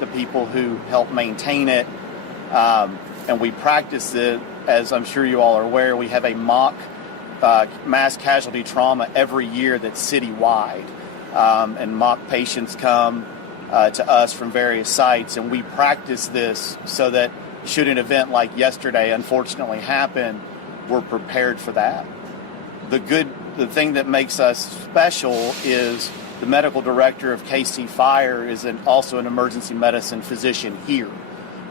the people who help maintain it, and we practice it. As I'm sure you all are aware, we have a mock mass casualty trauma every year that's citywide, and mock patients come to us from various sites, and we practice this so that should an event like yesterday unfortunately happen, we're prepared for that. The thing that makes us special is the medical director of KC Fire is also an emergency medicine physician here.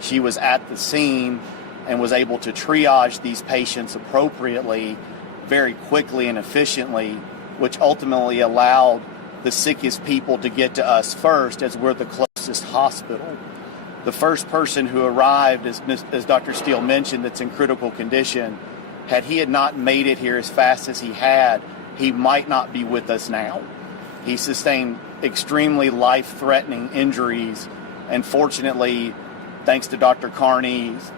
She was at the scene and was able to triage these patients appropriately, very quickly and efficiently, which ultimately allowed the sickest people to get to us first, as we're the closest hospital. The first person who arrived, as Dr. Steele mentioned, that's in critical condition, had he not made it here as fast as he had, he might not be with us now. He sustained extremely life-threatening injuries, and fortunately, thanks to Dr. Carney's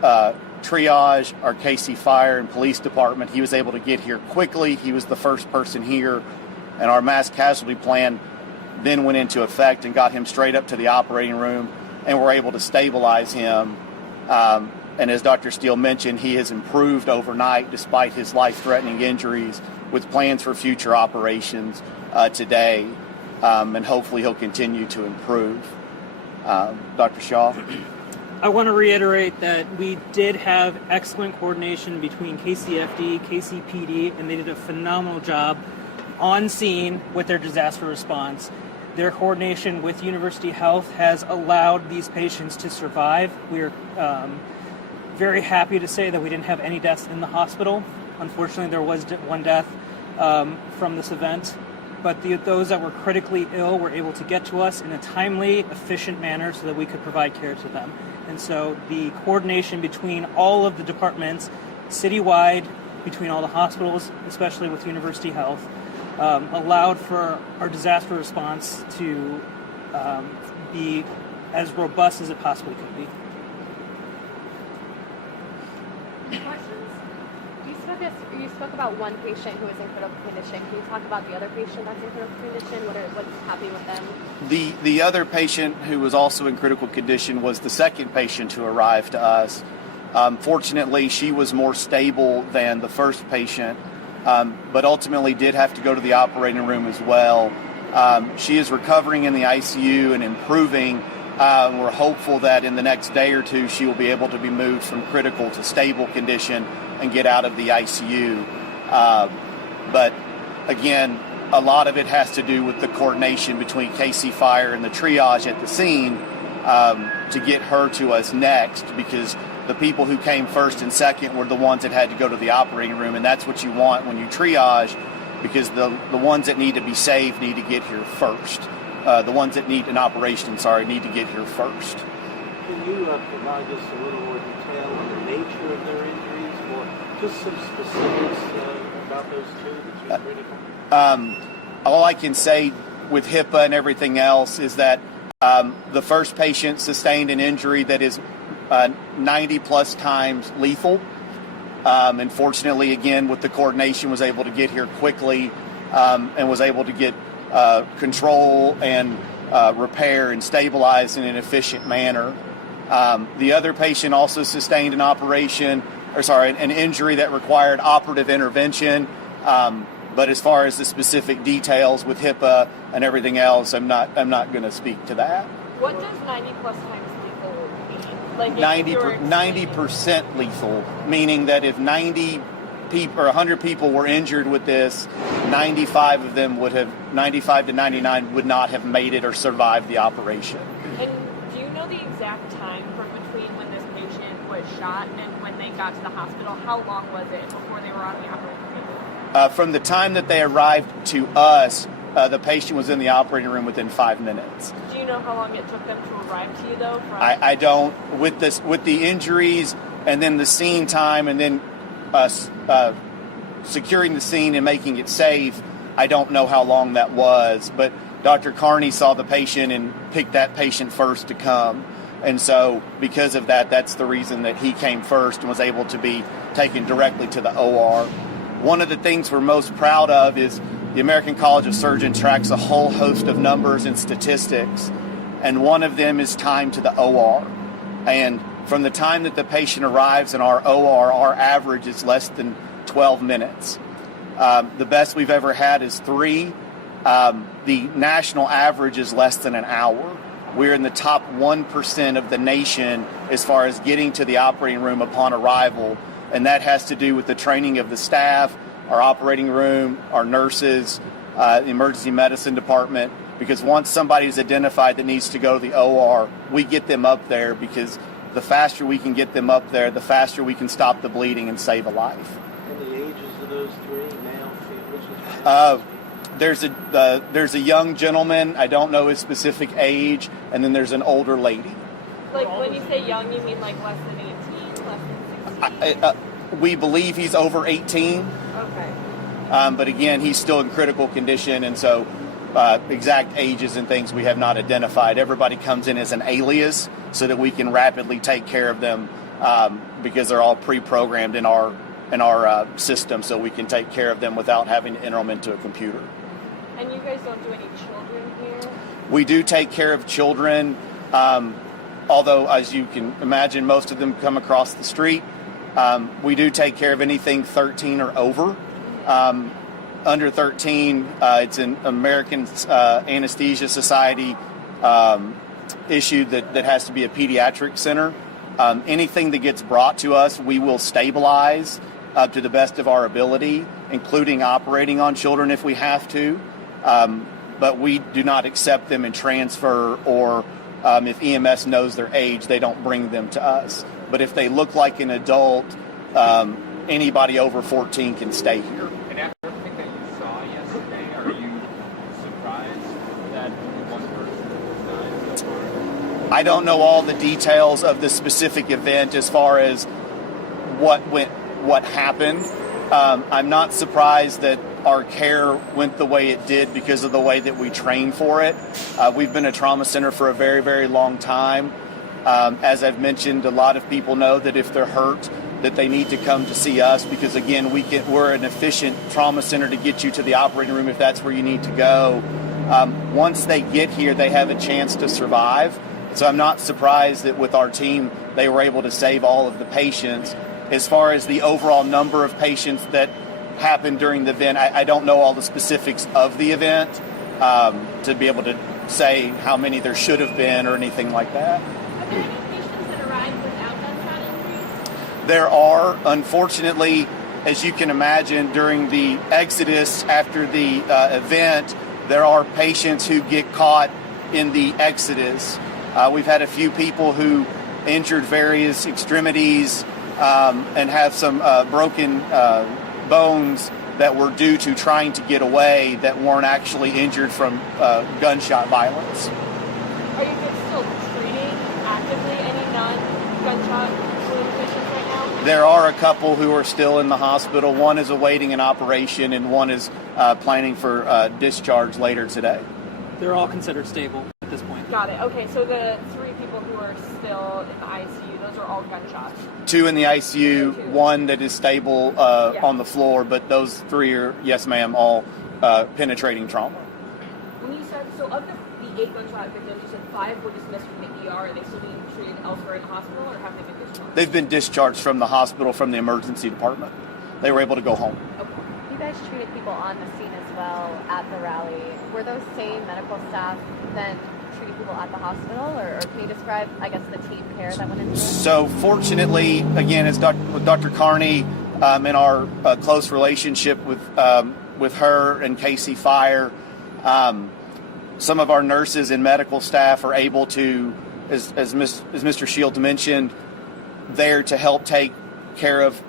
triage, our KC Fire and Police Department, he was able to get here quickly. He was the first person here, and our mass casualty plan then went into effect and got him straight up to the operating room, and were able to stabilize him. And as Dr. Steele mentioned, he has improved overnight despite his life-threatening injuries, with plans for future operations today, and hopefully he'll continue to improve. Dr. Shaw? I want to reiterate that we did have excellent coordination between KCFD, KCPD, and they did a phenomenal job on scene with their disaster response. Their coordination with University Health has allowed these patients to survive. We're very happy to say that we didn't have any deaths in the hospital. Unfortunately, there was one death from this event, but those that were critically ill were able to get to us in a timely, efficient manner so that we could provide care to them. And so the coordination between all of the departments, citywide, between all the hospitals, especially with University Health, allowed for our disaster response to be as robust as it possibly could be. You spoke about one patient who was in critical condition. Can you talk about the other patient that's in critical condition? What's happening with them? The other patient who was also in critical condition was the second patient who arrived to us. Fortunately, she was more stable than the first patient, but ultimately did have to go to the operating room as well. She is recovering in the ICU and improving. We're hopeful that in the next day or two she will be able to be moved from critical to stable condition and get out of the ICU. But again, a lot of it has to do with the coordination between KC Fire and the triage at the scene to get her to us next, because the people who came first and second were the ones that had to go to the operating room, and that's what you want when you triage, because the ones that need to be saved need to get here first. The ones that need an operation, need to get here first. Can you provide us a little more detail on the nature of their injuries, or just some specifics about those two that you're critical? All I can say with HIPAA and everything else is that the first patient sustained an injury that is 90 plus times lethal. And fortunately, again, with the coordination, was able to get here quickly and was able to get control and repair and stabilize in an efficient manner. The other patient also sustained an injury that required operative intervention. But as far as the specific details with HIPAA and everything else, I'm not going to speak to that. What does 90 plus times lethal mean? Like 90% lethal, meaning that if 90 people or 100 people were injured with this, 95 of them 95 to 99 would not have made it or survived the operation. And do you know the exact time from between when this patient was shot and when they got to the hospital? How long was it before they were on the operating table? From the time that they arrived to us, the patient was in the operating room within 5 minutes. Do you know how long it took them to arrive to you, though? I don't. With the injuries and then the scene time and then securing the scene and making it safe, I don't know how long that was. But Dr. Carney saw the patient and picked that patient first to come. And so because of that, that's the reason that he came first and was able to be taken directly to the OR. One of the things we're most proud of is the American College of Surgeons tracks a whole host of numbers and statistics. and one of them is time to the OR. And from the time that the patient arrives in our OR, our average is less than 12 minutes. The best we've ever had is 3. The national average is less than an hour. We're in the top 1% of the nation as far as getting to the operating room upon arrival, and that has to do with the training of the staff, our operating room, our nurses, the emergency medicine department, because once somebody's identified that needs to go to the OR, we get them up there, because the faster we can get them up there, the faster we can stop the bleeding and save a life. And the ages of those 3, male, female? There's a young gentleman, I don't know his specific age, and then there's an older lady. Like when you say young, you mean like less than 18, less than 16? We believe he's over 18. Okay. But again, he's still in critical condition, and so exact ages and things we have not identified. Everybody comes in as an alias so that we can rapidly take care of them, because they're all pre-programmed in our system, so we can take care of them without having to enter them into a computer. And you guys don't do any children here? We do take care of children, although, as you can imagine, most of them come across the street. We do take care of anything 13 or over. Under 13, it's an American Anesthesia Society issue that has to be a pediatric center. Anything that gets brought to us, we will stabilize up to the best of our ability, including operating on children if we have to. But we do not accept them and transfer, or if EMS knows their age, they don't bring them to us. But if they look like an adult, anybody over 14 can stay here. And after everything that you saw yesterday, are you surprised that one person died so far? I don't know all the details of the specific event as far as what happened. I'm not surprised that our care went the way it did because of the way that we trained for it. We've been a trauma center for a very, very long time. As I've mentioned, a lot of people know that if they're hurt, that they need to come to see us, because again, we're an efficient trauma center to get you to the operating room if that's where you need to go. Once they get here, they have a chance to survive. So I'm not surprised that with our team, they were able to save all of the patients. As far as the overall number of patients that happened during the event, I don't know all the specifics of the event to be able to say how many there should have been or anything like that. Are there any patients that arrived without gunshot injuries? There are, unfortunately, as you can imagine, during the exodus after the event, there are patients who get caught in the exodus. We've had a few people who injured various extremities and have some broken bones that were due to trying to get away that weren't actually injured from gunshot violence. Are you guys still treating actively any non-gunshot wound patients right now? There are a couple who are still in the hospital. One is awaiting an operation, and one is planning for discharge later today. They're all considered stable at this point. Got it. Okay, so the 3 people who are still in the ICU, those are all gunshots. 2 in the ICU, 1 that is stable on the floor, but those 3 are, yes ma'am, all penetrating trauma. When you said, so of the 8 gunshot victims, you said 5 were dismissed from the ER. Are they still being treated elsewhere in the hospital, or have they been discharged? They've been discharged from the hospital, from the emergency department. They were able to go home. Okay. You guys treated people on the scene as well at the rally. Were those same medical staff then treating people at the hospital, or can you describe, I guess, the team care that went into it? So fortunately, again, as with Dr. Carney, in our close relationship with her and Casey Fire, some of our nurses and medical staff are able to, as Mr. Shields mentioned, there to help take care of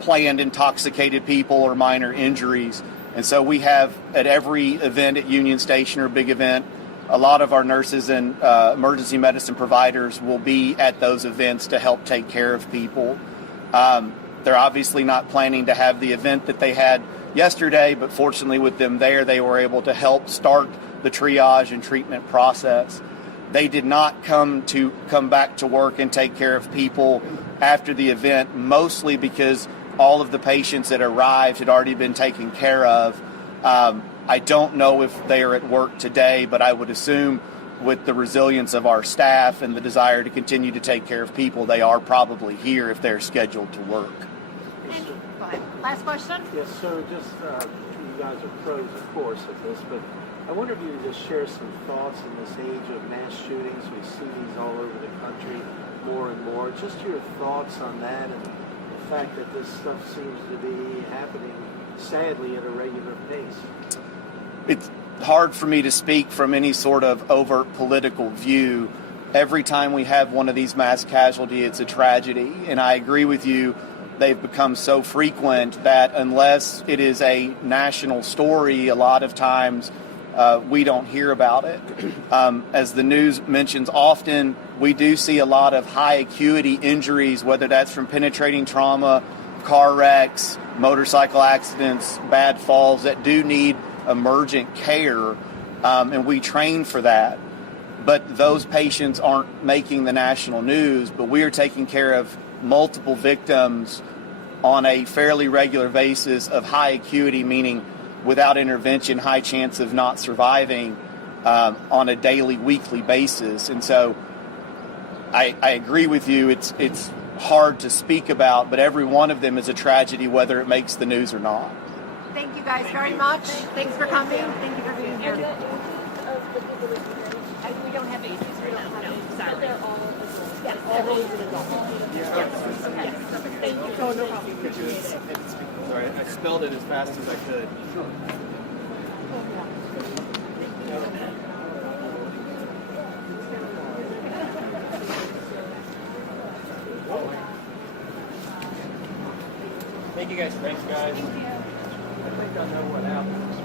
planned intoxicated people or minor injuries. And so we have at every event at Union Station or big event, a lot of our nurses and emergency medicine providers will be at those events to help take care of people. They're obviously not planning to have the event that they had yesterday, but fortunately with them there, they were able to help start the triage and treatment process. They did not come back to work and take care of people after the event, mostly because all of the patients that arrived had already been taken care of. I don't know if they are at work today, but I would assume with the resilience of our staff and the desire to continue to take care of people, they are probably here if they're scheduled to work. Go ahead. Last question. Yes, sir. Just you guys are pros, of course, at this, but I wonder if you could just share some thoughts in this age of mass shootings. We see these all over the country more and more. Just your thoughts on that and the fact that this stuff seems to be happening, sadly, at a regular pace. It's hard for me to speak from any sort of overt political view. Every time we have one of these mass casualties, it's a tragedy. And I agree with you, they've become so frequent that unless it is a national story, a lot of times we don't hear about it. As the news mentions often, we do see a lot of high acuity injuries, whether that's from penetrating trauma, car wrecks, motorcycle accidents, bad falls that do need emergent care, and we train for that. But those patients aren't making the national news, but we are taking care of multiple victims on a fairly regular basis of high acuity, meaning without intervention, high chance of not surviving on a daily, weekly basis. And so I agree with you, it's hard to speak about, but every one of them is a tragedy, whether it makes the news or not. Thank you guys very much. Thanks for coming. Thank you for being here. We don't have ages right now. No, sorry. They're all adults. Yes, everyone's an adult. Yes. Okay. Thank you. Oh, no problem. Sorry, I spelled it as fast as I could. Thank you guys. Thanks, guys. I think I know what happened.